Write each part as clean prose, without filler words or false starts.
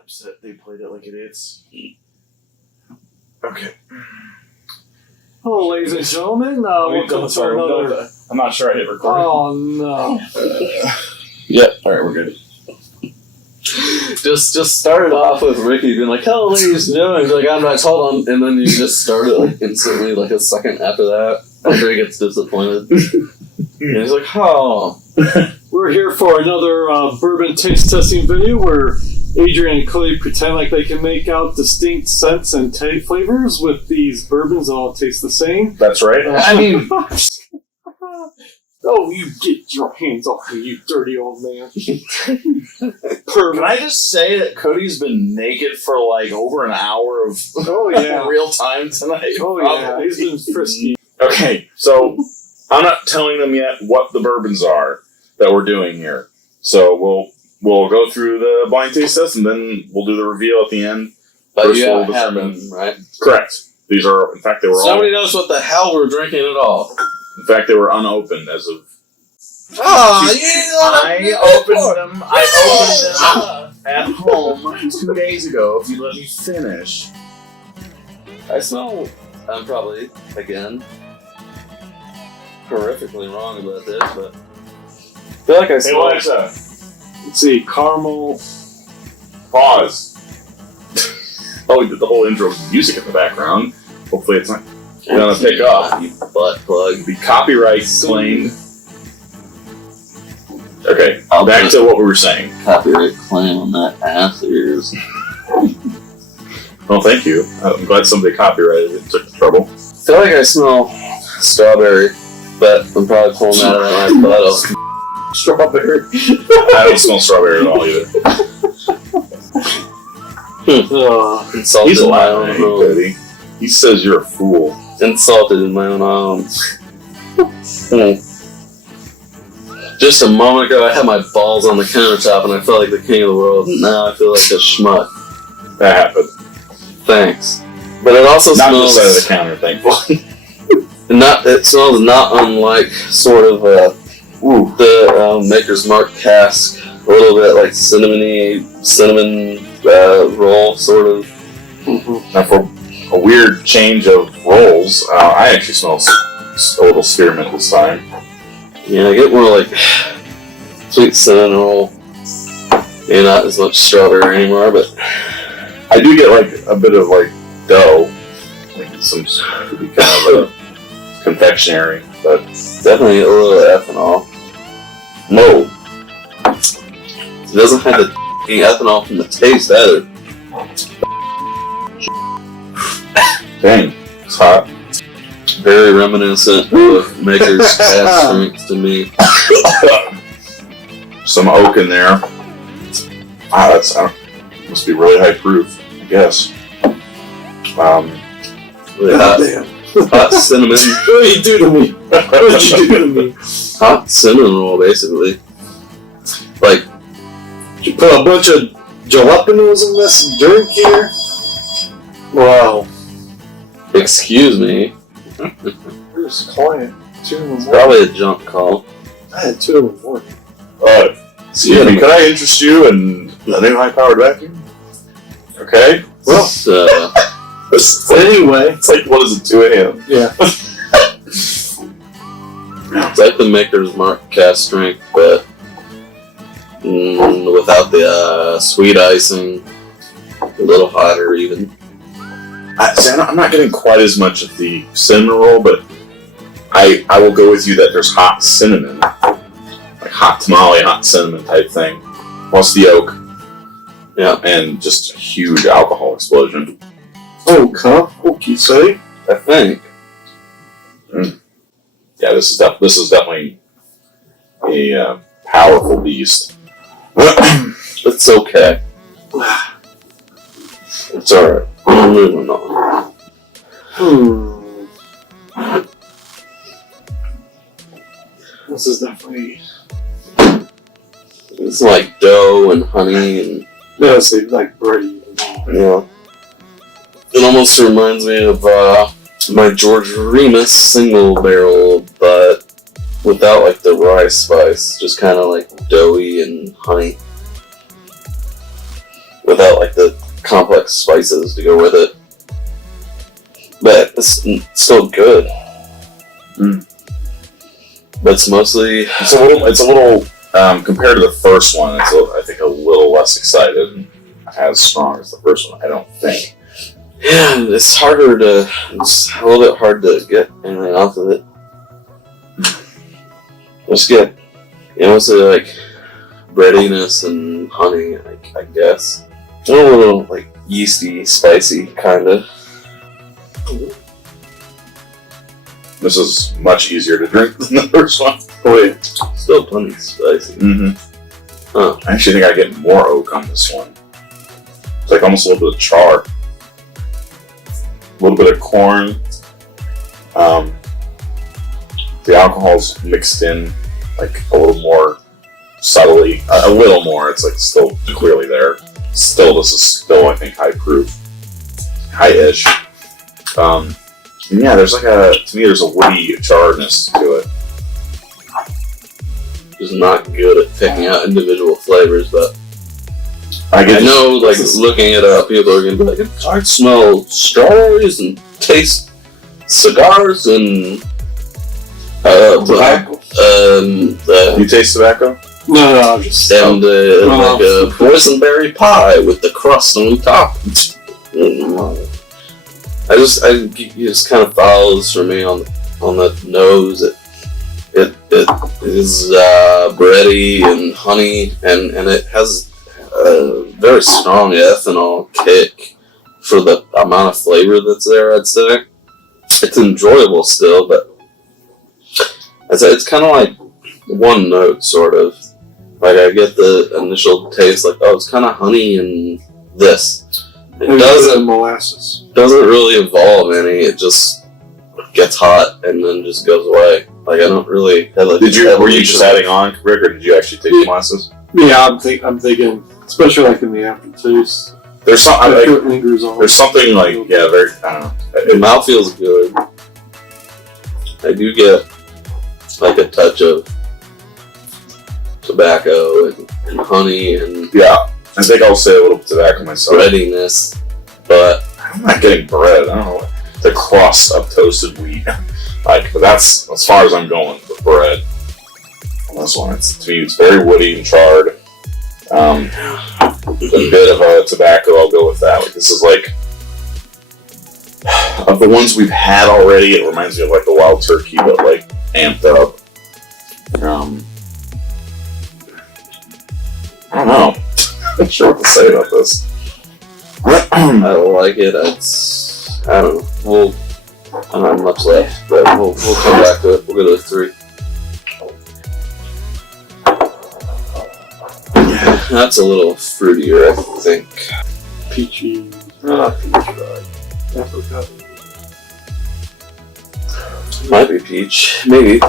upset they played it like idiots. Okay. Hello, ladies and gentlemen. Welcome to another... I'm not sure I hit record. Oh, no. Yep. Alright, we're good. Just started off with Ricky being like, hello, ladies and gentlemen. He's like, I'm not, hold on. And then you just started like instantly, like a second after that, after he gets disappointed. And he's like, oh. We're here for another bourbon taste testing video where Adrian and Cody pretend like they can make out distinct scents and flavors with these bourbons that all taste the same. That's right. I mean... Oh, you get your hands off me, you dirty old man. Can I just say that Cody's been naked for like over an hour of real time tonight? Oh, yeah. He's been frisky. Okay, so I'm not telling them yet what the bourbons are that we're doing here. So we'll go through the blind taste test and then we'll do the reveal at the end. But yeah, we'll have them, right? Correct. These are, in fact, they were Nobody knows what the hell we're drinking at all. In fact, they were unopened as of... I opened them at home 2 days ago, if you let me finish. I smell... I'm probably, again, horrifically wrong about this, but... I feel like I smell... Hey, Alexa. Let's see, caramel... Pause. Oh, we did the whole intro with music in the background. Hopefully it's not gonna pick up. You butt plug. The copyright claimed. Okay, back to what we were saying. Copyright claim on that ass of yours. Well, thank you. I'm glad somebody copyrighted it and took the trouble. I feel like I smell strawberry, but I'm probably pulling that out of my butt. Strawberry? I don't smell strawberry at all either. Insulted He's in my alive, own home. He says you're a fool. Insulted in my own arms. Just a moment ago, I had my balls on the countertop and I felt like the king of the world. Now I feel like a schmuck. That happened. Thanks. But it also Not smells... the side of the counter, thankfully. It smells not unlike sort of the Maker's Mark cask. A little bit like cinnamon roll, sort of. Mm-hmm. Now, for a weird change of rolls, I actually smell a little spearmint this time. Yeah, I get more like sweet cinnamon roll. Yeah, not as much strawberry anymore, but I do get like a bit of like dough, like some kind of a confectionery, but definitely a little ethanol. No, it doesn't have the ethanol from the taste either. Dang, it's hot. Very reminiscent of Maker's cast strength to me. Some oak in there. Wow, must be really high proof, I guess. Really hot cinnamon. What did you do to me? What did you do to me? Hot cinnamon roll, basically. Like, You put a bunch of jalapenos in this drink here? Wow. excuse me. Where's the client? 2 in the morning. Probably a junk call. I had 2 in the morning. Excuse me, could I interest you in a new high-powered vacuum? Okay. Well, anyway. It's like, what is it, 2 a.m.? Yeah. It's like the Maker's Mark cast strength, but without the sweet icing. A little hotter, even. I'm not getting quite as much of the cinnamon roll, but I will go with you that there's hot cinnamon. Like hot tamale, hot cinnamon type thing. Plus the oak. Yeah. And just a huge alcohol explosion. Oak, huh? Oak, you say? I think. Yeah, this is definitely a powerful beast. It's okay. It's alright. I'm moving on. This is definitely... It's like dough and honey and... Yeah, it's like bready. Yeah. It almost reminds me of my George Remus single barrel, but without like the rye spice. Just kind of like doughy and honey. without like the complex spices to go with it. But it's still good. Mm. But it's mostly It's a little compared to the first one. It's I think a little less excited and as strong as the first one. I don't think. yeah, it's a little bit hard to get anything off of it. Let's get mostly like breadiness and honey, I guess. A little like yeasty, spicy kind of. This is much easier to drink than the first one. Oh yeah, still plenty spicy. Mm-hmm. Huh. I actually think I get more oak on this one. It's like almost a little bit of char, a little bit of corn. The alcohol's mixed in like a little more subtly, a little more. It's like still clearly there. Still, this is still I think high proof, high-ish. And yeah, there's to me there's a woody charredness to it. Just not good at picking out individual flavors, but I know, like, looking it up, people are gonna be like, I smell strawberries and taste cigars and tobacco. You taste tobacco? No, I'm just and like a boysenberry pie with the crust on top. It just kind of follows for me on the nose. It is bready and honey, and it has a very strong ethanol kick for the amount of flavor that's there. I'd say it's enjoyable still, but it's kind of like one note sort of. Like I get the initial taste, like it's kind of honey and this. It doesn't really evolve any. It just gets hot and then just goes away. Like I don't really have like. Were you just adding on, Rick, or did you actually take molasses? Yeah, I'm thinking, especially like in the aftertaste. There's something like, it lingers on. There's something like very I don't know. The mouth feels good. I do get like a touch of tobacco and honey and I think I'll say a little tobacco myself. breadiness, but I'm not getting bread. I don't know the crust of toasted wheat. Like, but that's as far as I'm going with bread. On this one, to me, it's very woody and charred. A bit of a tobacco. I'll go with that. Like, this is like of the ones we've had already. It reminds me of like the wild turkey, but like amped up. I don't know. I'm not sure what to say about this. I like it. I don't know. I don't have much left, but we'll come back to it. We'll go to a 3. That's a little fruitier, I think. Peachy. Not peach, but apricot. Might be peach. Maybe.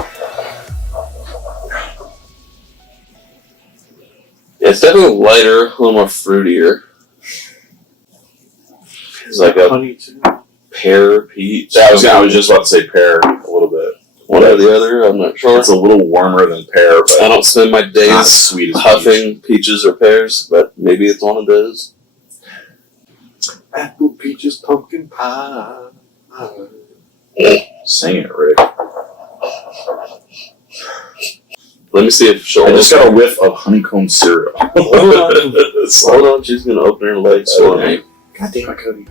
Yeah, it's definitely lighter, a little more fruitier. It's like a honey too. Pear, peach. Yeah, I was just about to say pear a little bit. One or the other, I'm not sure. It's a little warmer than pear, but I don't spend my not days as sweet as huffing peaches or pears, but maybe it's one of those. Apple, peaches, pumpkin pie. Sing it, Rick. Let me see if she'll. I just got a whiff of honeycomb cereal. Hold on, she's gonna open her legs for me. God damn it, Cody.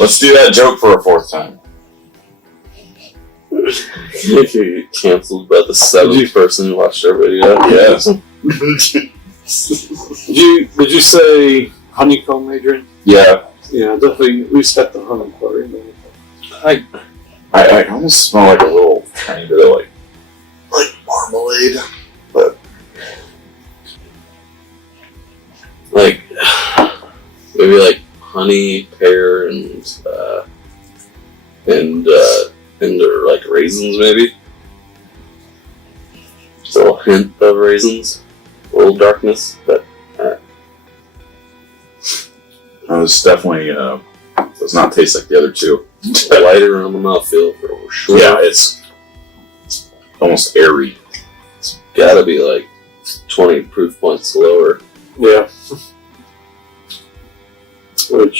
Let's do that joke for a 4th time. You get canceled by the 7th person who watched our video. Yes. Did you say honeycomb, Adrian? Yeah. Yeah, definitely. At least got the honey part in there. I almost smell like a little tiny bit of like marmalade, but Like maybe like honey, pear, and like raisins, maybe. Just a little hint of raisins, a little darkness, but it's definitely does not taste like the other two. lighter on the mouthfeel for sure. Yeah, it's almost airy. It's gotta be like 20 proof points lower. Yeah.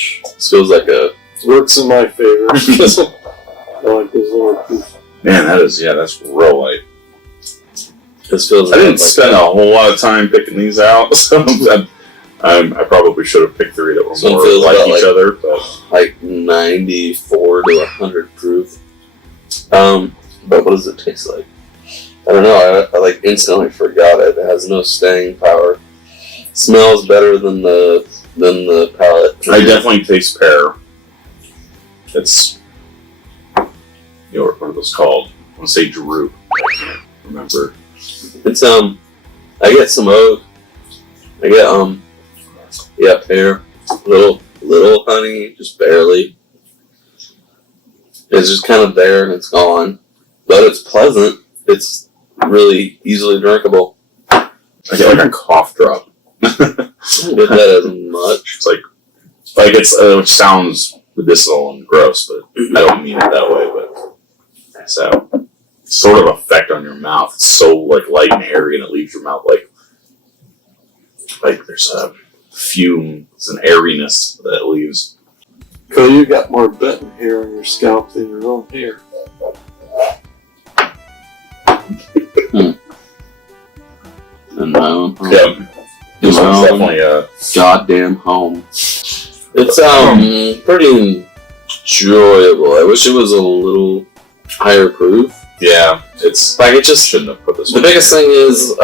which This feels like a works in my favor. I like those lower proof. Man, that's real light. This feels. I didn't like spend a whole lot of time picking these out, so I probably should have picked 3 that were Some more feels like about each like- other. But like 94 to 100 proof. But what does it taste like? I don't know. I like instantly forgot it. It has no staying power. Smells better than the palate. I definitely taste pear. It's what are those called? I want to say droop. I can't remember. It's I get some oak. I get pear. Little honey, just barely. It's just kind of there and it's gone, but it's pleasant. It's really easily drinkable. I get like a cough drop. I don't get that as much. It's like it's which sounds medicinal and gross, but I don't mean it that way. But that's how sort of effect on your mouth. It's so like light and airy, and it leaves your mouth like there's a fume, it's an airiness that it leaves. Cody, you got more button hair on your scalp than your own hair. In my own home. Yeah, this In my one's own definitely goddamn home. It's pretty enjoyable. I wish it was a little higher proof. yeah. It's Like it just shouldn't have put this. the one biggest here. thing is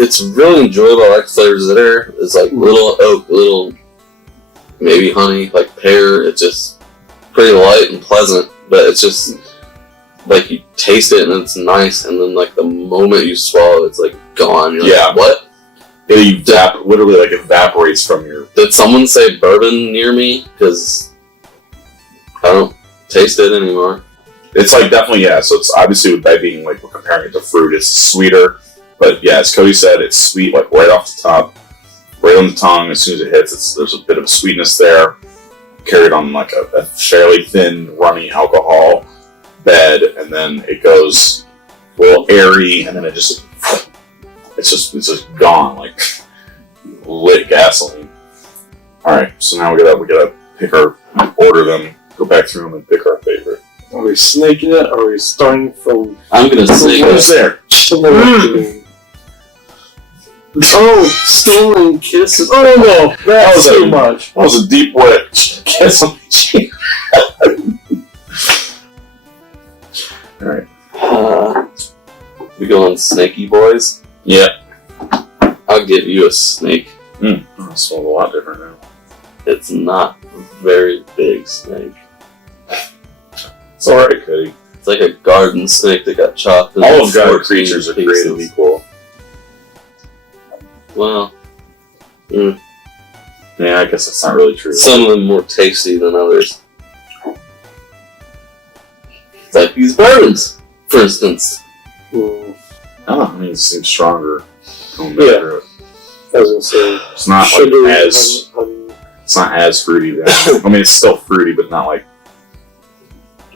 it's really enjoyable. I like flavors that are it's like little oak, little maybe honey, like pear. It's just pretty light and pleasant, but it's just like you taste it and it's nice, and then like the moment you swallow, it's like gone. You're Yeah. like, what? It literally like evaporates from your. Did someone say bourbon near me? Because I don't taste it anymore. It's like definitely so it's obviously by being like we're comparing it to fruit, it's sweeter, but yeah, as Cody said, it's sweet like right off the top, right on the tongue. As soon as it hits, there's a bit of sweetness there, carried on like a fairly thin, runny alcohol bed, and then it goes a little airy, and then it's just gone like lit gasoline. All right, so now we gotta pick order them, go back through them, and pick our favorite. Are we snaking it, or are we starting from I'm gonna say Who's there? Oh, stolen kisses. Oh no, that's That was too much. That was a deep wet kiss on my cheek. All right. we going snaky boys. Yeah. I'll give you a snake. Oh, it smells a lot different now. It's not a very big snake. It's all right, Cody. It's like a garden snake that got chopped. All of God's 14 creatures are pieces. created equal. Well, Yeah, I guess that's not really true. some of them more tasty than others. It's like these bourbons, for instance. Hmm. I don't know. I mean, it seems stronger. Going back Yeah. through it. I was gonna say It's not sugar. like it's not as fruity. Then. I mean, it's still fruity, but not like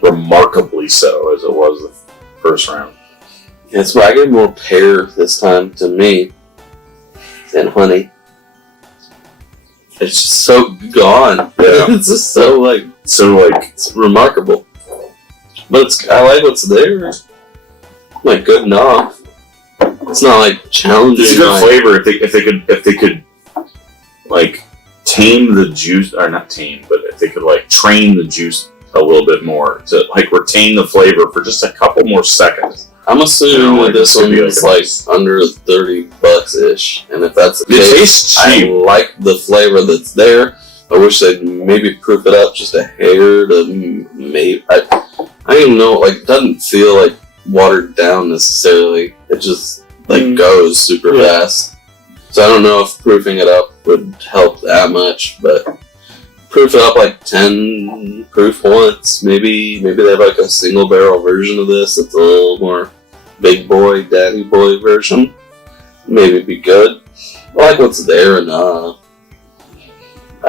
remarkably so as it was the first round. That's why I get more pear this time to me than honey. It's just so gone. Yeah. It's just so So like, it's remarkable. But I like what's there. Like good enough. It's not like challenging. it's a good my- flavor if they could like tame the juice, or not tame, but if they could like train the juice a little bit more to like retain the flavor for just a couple more seconds. I'm assuming You know, that like, this this could be one's like a like nice- under $30 ish, and if that's the It case, tastes I cheap. like the flavor that's there. I wish they'd maybe proof it up just a hair to maybe. I don't even know. Like, it doesn't feel like watered down necessarily. It just like goes super Yeah. fast. So I don't know if proofing it up would help that much, but proof it up like 10 proof once. Maybe they have like a single barrel version of this that's a little more big boy, daddy boy version. Maybe it'd be good. I like what's there, and I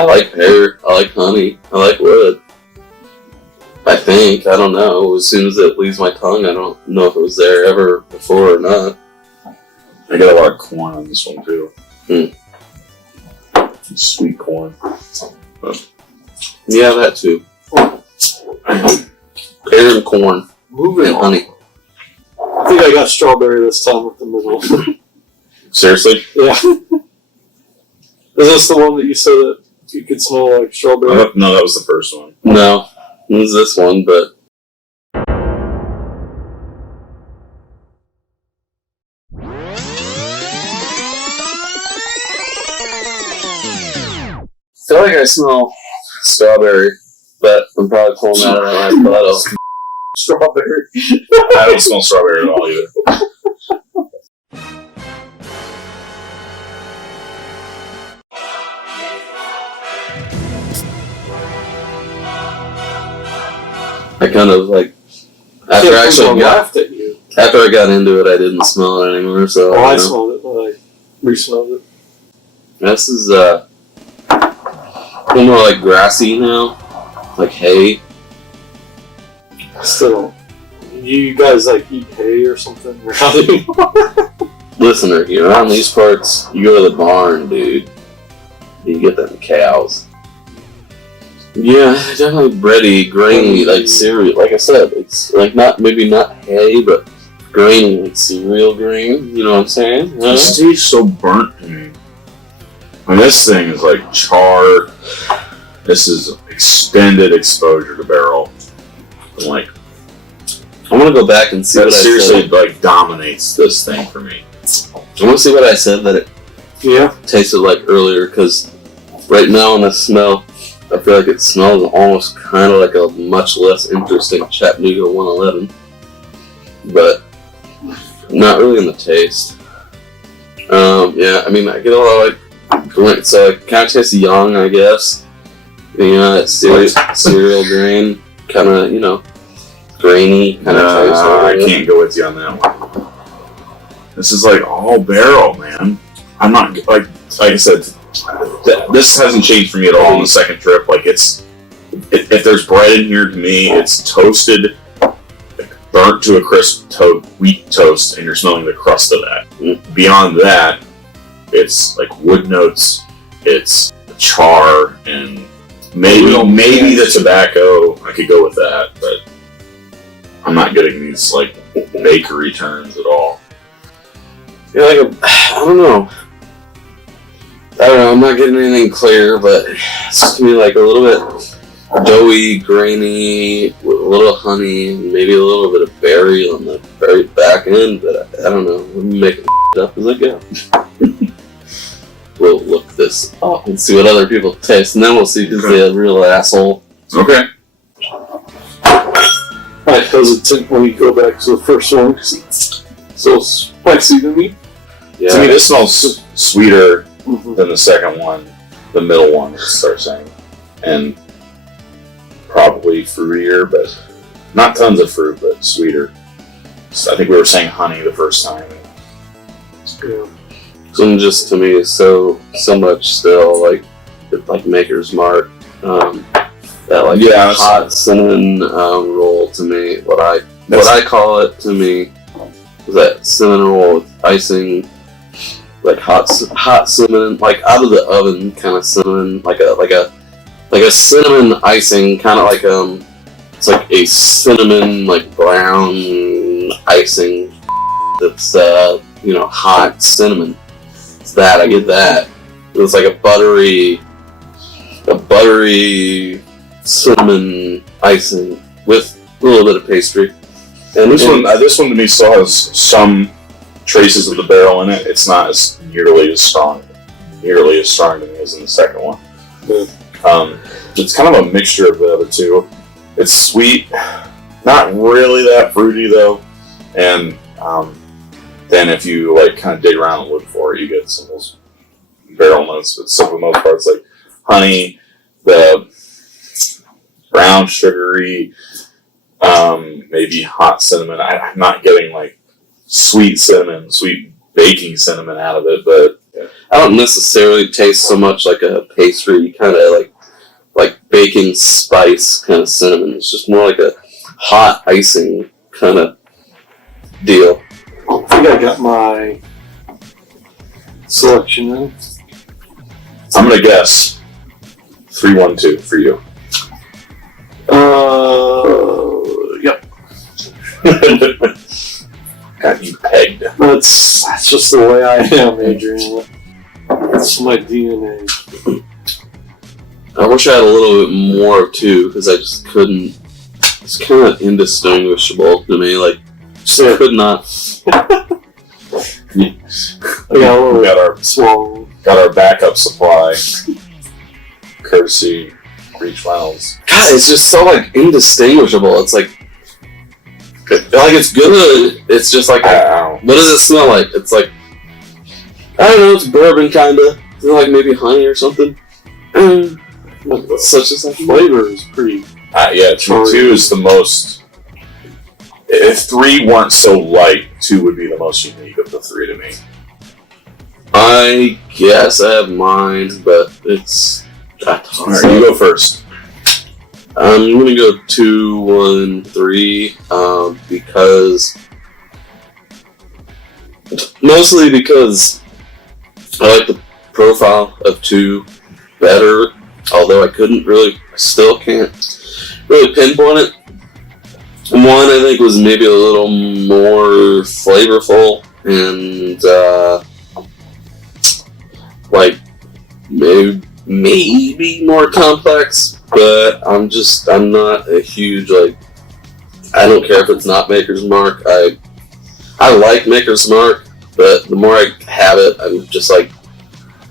like pear, I like honey, I like wood. I think, I don't know. As soon as it leaves my tongue, I don't know if it was there ever before or not. I got a lot of corn on this one too. Mm. Sweet corn. Yeah, that too. Pear and corn Moving and on. honey. I think I got strawberry this time with the middle. Seriously? Yeah. Is this the one that you said that you could smell like strawberry? No, that was the first one. No, it was this one, but I feel like I smell strawberry, but I'm probably pulling that out of my butt. Strawberry. I don't smell strawberry at all either. I kind of like after I actually laughed at you. after I got into it, I didn't smell it anymore. So I smelled it when I re-smelled it. this is a little more like grassy now, like hay. Still, you guys like eat hay or something? Or how do you? Listener, you around these parts, you go to the barn, dude. You get them cows. Yeah, definitely bready, grainy, like cereal. Like I said, it's like maybe not hay, but grainy, like cereal grain. You know what I'm saying? It tastes so burnt to me. And this thing is like charred. This is extended exposure to barrel. And like, I want to go back and see that what seriously I said. like dominates this thing for me. I want to see what I said that it Yeah. tasted like earlier, because right now in the smell, I feel like it smells almost kind of like a much less interesting Chattanooga 111, but not really in the taste. Yeah, I mean, I get a lot of like, so it kind of tastes young, I guess. You know, that cereal grain, kind of, you know, grainy kind of taste. I can't go with you on that one. This is like all barrel, man. I'm not like I said. This hasn't changed for me at all on the second trip. Like if there's bread in here, to me, it's toasted, like burnt to a crisp wheat toast, and you're smelling the crust of that. Beyond that, it's like wood notes, it's char, and maybe the tobacco. I could go with that, but I'm not getting these like bakery terms at all. Yeah, like I don't know. I'm not getting anything clear, but it's to me like a little bit doughy, grainy, with a little honey, and maybe a little bit of berry on the very back end, but I don't know. I'm making up as I go. We'll look this up and see what other people taste, and then we'll see who's the real asshole. Okay. I hesitant when you go back to the first one because it's so spicy to me. Yeah. To me, this smells sweeter than the second one, the middle one, let's start saying, and probably fruitier, but not tons of fruit, but sweeter. So I think we were saying honey the first time. Yeah. Some just to me is so much still like Maker's Mark. That like hot cinnamon roll to me. What I call it to me is that cinnamon roll with icing. Like hot cinnamon, like out of the oven kind of cinnamon, like a cinnamon icing, kind of like it's like a cinnamon like brown icing that's hot cinnamon. It's that I get that. It's like a buttery cinnamon icing with a little bit of pastry. And this one to me still has some traces of the barrel in it. It's not nearly as strong to me as in the second one. It's kind of a mixture of the other two. It's sweet, not really that fruity though, and then if you like kind of dig around and look for it, you get some of those barrel notes. But for the most part, it's like honey, the brown sugary, maybe hot cinnamon. I'm not getting like sweet baking cinnamon out of it, but I don't necessarily taste so much like a pastry kind of like baking spice kind of cinnamon. It's just more like a hot icing kind of deal. I think I got my selection in. I'm gonna guess 3-1-2 for you. Yep. Got you pegged. That's just the way I am, Adrian. That's my DNA. I wish I had a little bit more of 2 because I just couldn't. It's kind of indistinguishable to me. Like, just could not. We got our small. Got our backup supply. Courtesy Reach Reynolds. God, it's just so like indistinguishable. It's like it's good. It's just like what does it smell like? It's like I don't know. It's bourbon kind of. Is it like maybe honey or something? Such as like Flavor is pretty. Yeah, 2 is the most. If 3 weren't so light, 2 would be the most unique of the 3 to me. I guess I have mine, but it's. Alright, you go first. I'm gonna go 2, 1, 3, because mostly because I like the profile of 2 better. Although I still can't really pinpoint it. 1 I think was maybe a little more flavorful and like maybe more complex, but I'm not a huge like. I don't care if it's not Maker's Mark. I like Maker's Mark, but the more I have it, I'm just like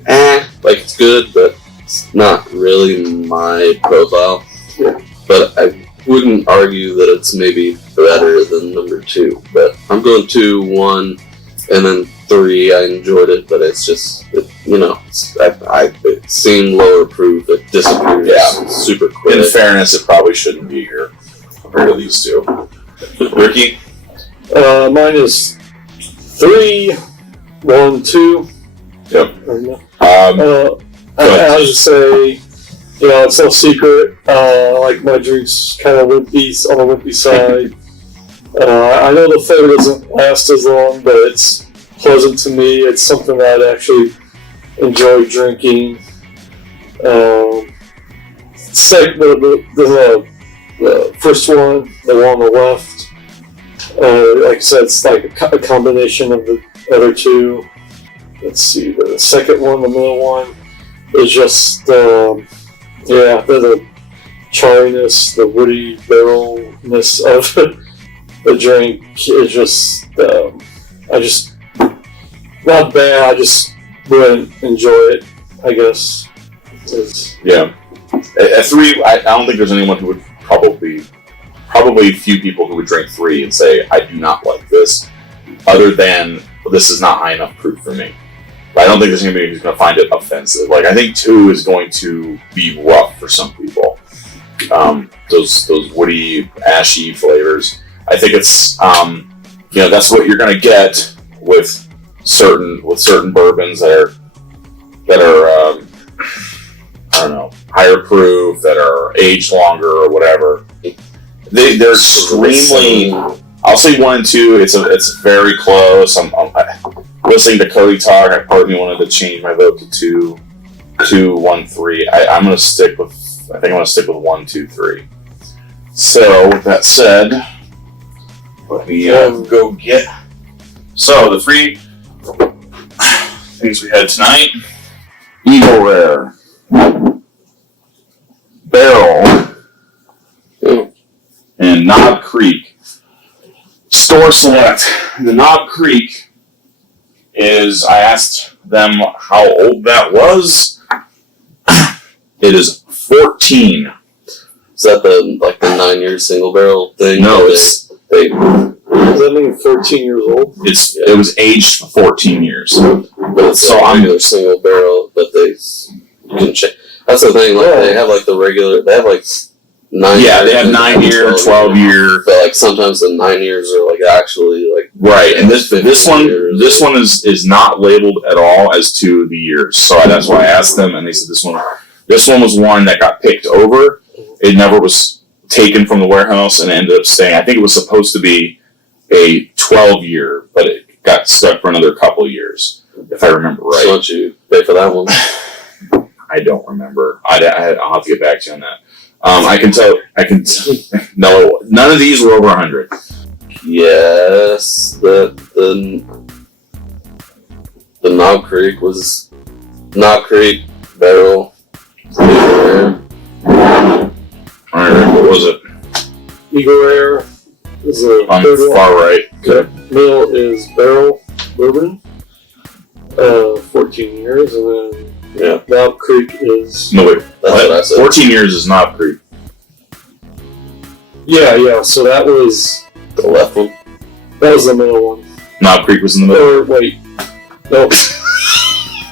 it's good, but it's not really my profile. Yeah. But I wouldn't argue that it's maybe better than number 2. But I'm going 2, 1, and then 3. I enjoyed it, but it's just it seemed lower proof. It disappears super quick. In fairness, it probably shouldn't be here compared to these 2. Ricky? Mine is 3, 1, 2. Yep. I would say, it's no secret. I like my drinks kind of wimpy, on the wimpy side. I know the flavor doesn't last as long, but it's pleasant to me. It's something that I actually enjoy drinking. The first one, the one on the left, like I said, it's like a combination of the other 2. Let's see, the second one, the middle one, is just, the charriness, the woody barrelness of the drink is just, not bad, I just wouldn't enjoy it, I guess. Yeah. At 3, I don't think there's anyone who would probably few people who would drink 3 and say, I do not like this, other than, this is not high enough proof for me. But I don't think there's anybody who's going to find it offensive. Like, I think 2 is going to be rough for some people. Those woody, ashy flavors. I think it's, that's what you're going to get with certain bourbons that are I don't know, higher proof, that are aged longer or whatever. They're extremely. I'll say 1 and 2. It's very close. I'm listening to Cody talk. I part of me wanted to change my vote to 2, 1, 3. I'm gonna stick with. I think I'm gonna stick with 1, 2, 3. So with that said, let me go get. So the 3 things we had tonight: Eagle Rare, Barrel, and Knob Creek. Store Select. The Knob Creek is, I asked them how old that was. It is 14. Is that the 9-year single barrel thing? No, it's Does that mean 14 years old? it was aged for 14 years. But it's so a regular single barrel, but you can check. That's the thing. They have the regular. They have 9. Yeah, they have 9-year, 12-year. But sometimes the 9 years are actually right. And this one is not labeled at all as to the years. So that's why I asked them, and they said this one was one that got picked over. It never was taken from the warehouse and ended up staying. I think it was supposed to be a 12-year, but it got stuck for another couple of years, if I remember right. So why don't you pay for that one? I don't remember. I'll have to get back to you on that. I can tell. No, none of these were over 100. Yes, the Knob Creek was Knob Creek Barrel. Alright, what was it? Eagle Rare is the On third the one. far right. Okay. Middle is Barrell Bourbon, 14 years, and then Yeah, Knob Creek is No, wait. that's what I said. 14 years is Knob Creek. yeah. So that was The left one. the middle one. Knob Creek was in the middle. Or wait, no.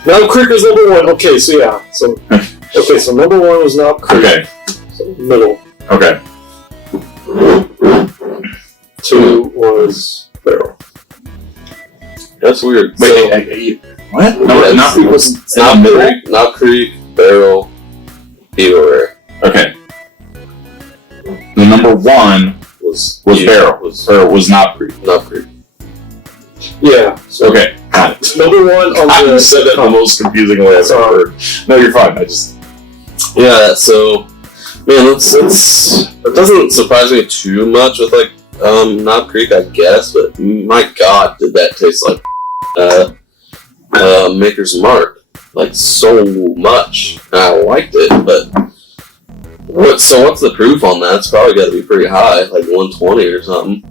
Knob Creek was number one. Okay, so yeah, so number one was Knob Creek. Okay. So middle. Okay. 2 was Barrel. That's weird. Wait, what? No, Yeah, Knob Creek was in the Knob middle. Creek, Knob Creek, Barrel, Eagle Rare Okay. The number one was Barrel. Was Knob Creek. Knob Creek. Yeah. So Okay. Got it. number one on I the said that the most confusing way I've ever Sorry. heard. No, you're fine. I just. Yeah, so man, it doesn't surprise me too much with like Knob Creek, I guess, but my God, did that taste like Maker's Mark, like so much. And I liked it, but what's the proof on that? It's probably got to be pretty high, like 120 or something.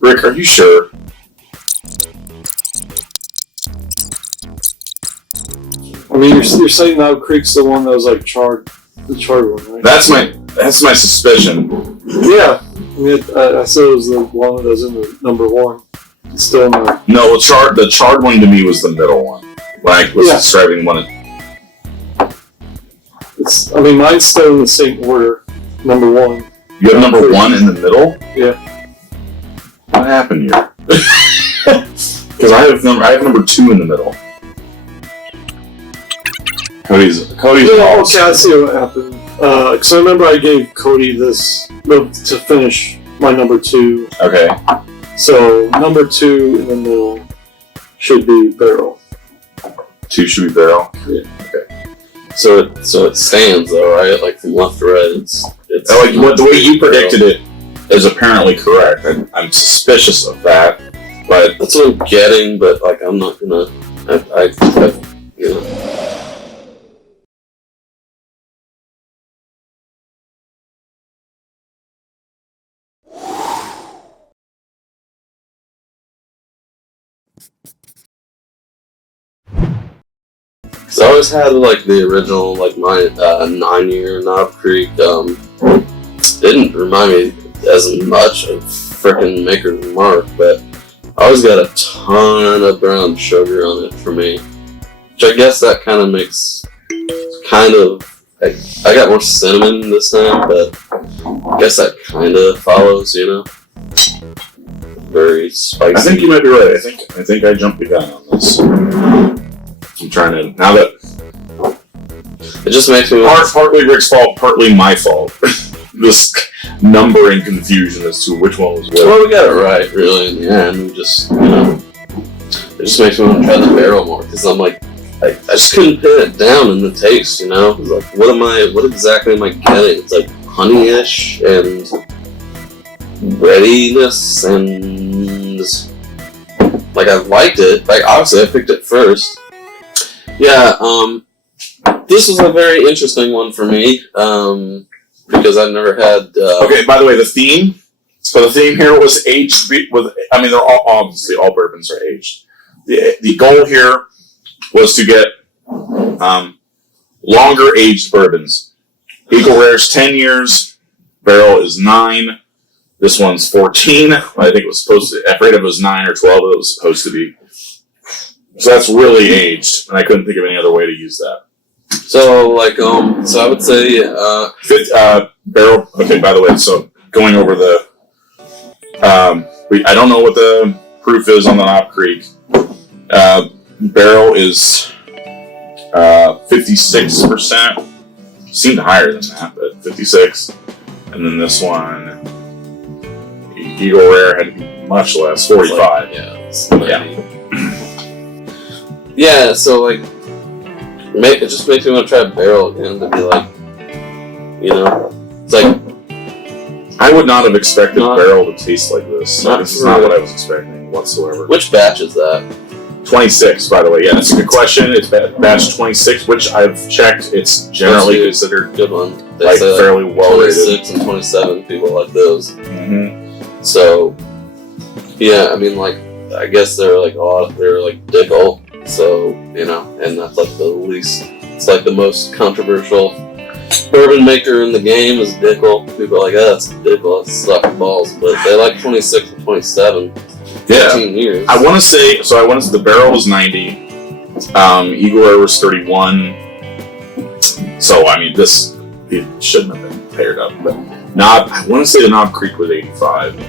Rick, are you sure? I mean, you're saying Knob Creek's the one that was like the charred one, right? That's my suspicion. Yeah. I mean, I said it was the one that was in the number one. It's still in the. No, the charred one to me was the middle one. When I was Yeah. describing one. I mean, mine's still in the same order. Number one. You have number one in the middle? Yeah. What happened here? Because I have number two in the middle. Cody's. Yeah, okay, I see what happened. Because I remember I gave Cody this to finish my number 2. Okay. So number 2 in the middle should be Barrel. 2 should be Barrel. Yeah. Okay. So it stands though, right? Like from left to right, it's The way you predicted it is apparently correct. I'm suspicious of that, but That's what I'm getting, but like I'm not gonna. I you know. Cause I always had like the original, like my 9-year Knob Creek. Didn't remind me as much of frickin' Maker's Mark, but I always got a ton of brown sugar on it for me. Which I guess that kind of makes I got more cinnamon this time, but I guess that kind of follows, you know. Very spicy. I think you might be right. I think I jumped the gun on this. I'm trying to now that It just makes me partly Rick's fault, partly my fault. This numbering confusion as to which one was what. Well, we got it right, really, in the end. We just, you know, it just makes me want to try the barrel more, because I'm like, I just couldn't pin it down in the taste, you know? It's like, what exactly am I getting? It's like honey-ish and breadiness and, like, I liked it. Like, obviously, I picked it first. Yeah, this was a very interesting one for me, because I've never had... Okay, by the way, the theme here was aged with, I mean, they're all, obviously all bourbons are aged. The goal here was to get longer aged bourbons. Eagle Rare's 10 years, Barrel is 9, this one's 14. I think it was supposed to, I forget if it was 9 or 12, it was supposed to be. So that's really aged, and I couldn't think of any other way to use that. So, like, so I would say, Barrel, okay, by the way, so going over the, I don't know what the proof is on the Knob Creek. Barrel is 56%. Seemed higher than that, but 56. And then this one, Eagle Rare had to be much less, 45. Yeah. Yeah, so, like, It just makes me want to try a barrel again to be like, it's like I would not have expected Not- barrel to taste like this. not This is for- not what I was expecting whatsoever. which batch is that? 26, by the way. Yeah, that's a good question. It's batch 26, which I've checked. It's generally considered Good one. They like say fairly well rated. 26 and 27 people like those. Mm-hmm. So, yeah, I mean, like, I guess they're like Dickel. So, and that's like the least, it's like the most controversial bourbon maker in the game is Dickel. People are like, oh, that's Dickel, that's sucking balls. But they like 26 and 27. Yeah. 15 years. I want to say the barrel was 90. Eagle Rare was 31. So, I mean, it shouldn't have been paired up. But I want to say the Knob Creek was 85.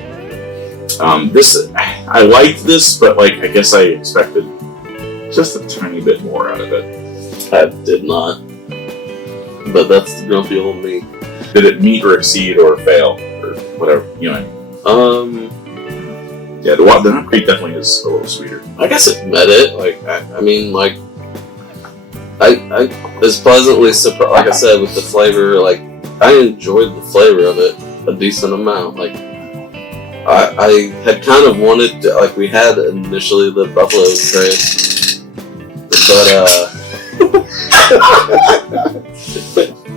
I liked this, but like, I guess I expected just a tiny bit more out of it. I did not. But that's the grumpy old me. Did it meet or exceed or fail or whatever? You know what I mean? Yeah, the Knob Creek definitely is a little sweeter. I guess it met it. Like, I mean, like, I was pleasantly surprised. Like I said, with the flavor, like, I enjoyed the flavor of it a decent amount. Like, I had kind of wanted to, like, we had initially the Buffalo Trace, but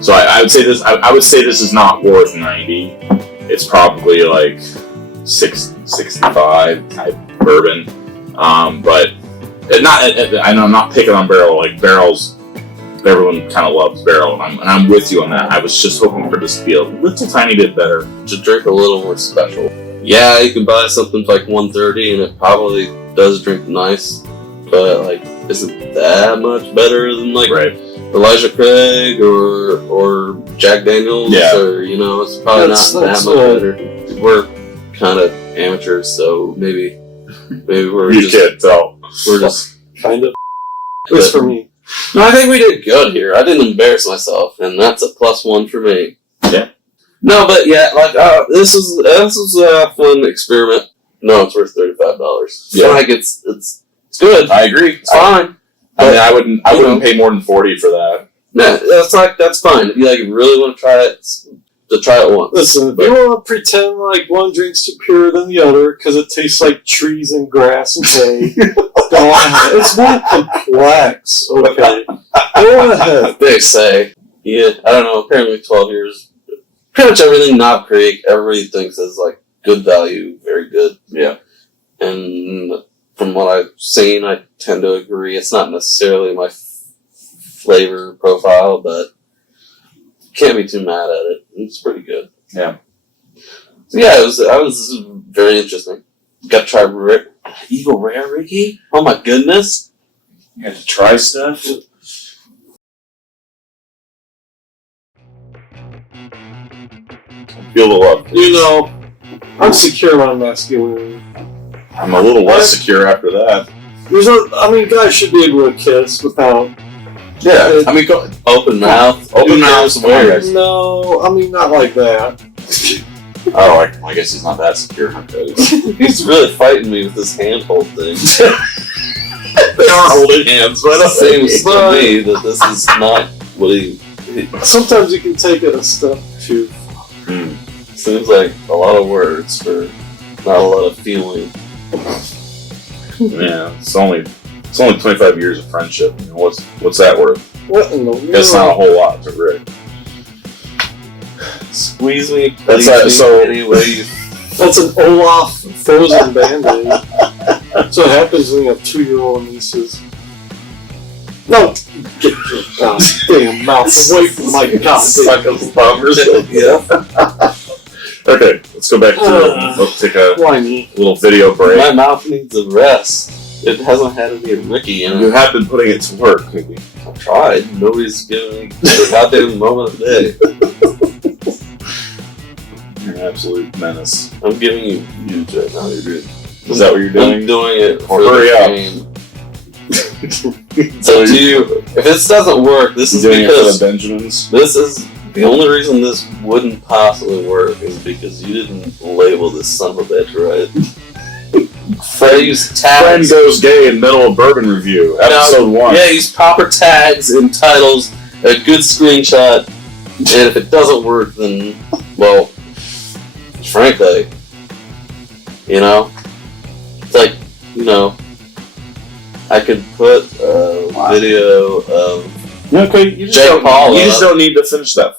So I would say this. I would say this is not worth 90. It's probably like 65 type bourbon. But I know I'm not picking on barrel. Like barrels, everyone kind of loves barrel, and I'm with you on that. I was just hoping for this to be a little tiny bit better. to drink a little more special. Yeah, you can buy something for like $130, and it probably does drink nice, but like, isn't that much better than like Right. Elijah Craig or Jack Daniels? Yeah. Or it's probably not that much better. We're kind of amateurs, so maybe we're You just can't tell. we're just. Kind of. At least for me. No, I think we did good here. I didn't embarrass myself, and that's a +1 for me. Yeah. No, but yeah, like this is a fun experiment. No, it's worth $35. Yeah. Like it's good. I agree. It's fine. I mean, I wouldn't pay more than 40 for that. No, that's fine. If you like really want to try it, to try it once. Listen, if you want to pretend like one drink's superior than the other because it tastes like trees and grass and hay, go ahead. It's not complex, okay? Go ahead. They say, yeah, I don't know. Apparently, 12 years. Pretty much everything Knob Creek, everybody thinks is like good value, very good. Yeah. And from what I've seen, I tend to agree. It's not necessarily my flavor profile, but can't be too mad at it. It's pretty good. Yeah. So yeah, I was very interesting. Got to try Eagle Rare, Ricky. Oh my goodness! You have to try stuff. Feel the love. I'm secure in my masculinity. I'm a little less secure after that. Guys should be able to kiss without. Yeah. I mean, go Open mouth. open mouth. Where? No, not like that. Oh, I guess he's not that secure. He's really fighting me with this handhold thing. They are holding hands, but It seems to me that this is not what he Sometimes you can take it a step too. seems like a lot of words for not a lot of feeling. Yeah, it's only 25 years of friendship. You know, what's that worth? What in the world? That's not a whole lot to Rick. Squeeze me, That's please me, so- anyway you That's an Olaf frozen Band-Aid. That's what happens when you have 2-year-old nieces. No! Get your goddamn mouth away from my goddamn bummers. Yeah. Okay, let's go back to let's take a Why me? little video break. My mouth needs a rest. It hasn't had any Ricky in You it. have been putting it to work, maybe. I've tried. Nobody's giving me the goddamn moment of the day. You're an absolute menace. I'm giving you huge right now. You're doing. Is that what you're doing? I'm doing it for Hurry the up. game. So do you? If this doesn't work, this is Doing it for the because Benjamins. this is the only reason this wouldn't possibly work is because you didn't label this son of a bitch right. Fred used Friend tags. goes gay in middle of bourbon review, episode 1. Yeah, use proper tags and titles, a good screenshot, and if it doesn't work, then, well, frankly, you know, it's like, you know, I could put a video of Okay, you just Jake don't, Paul you up. just don't need to finish that.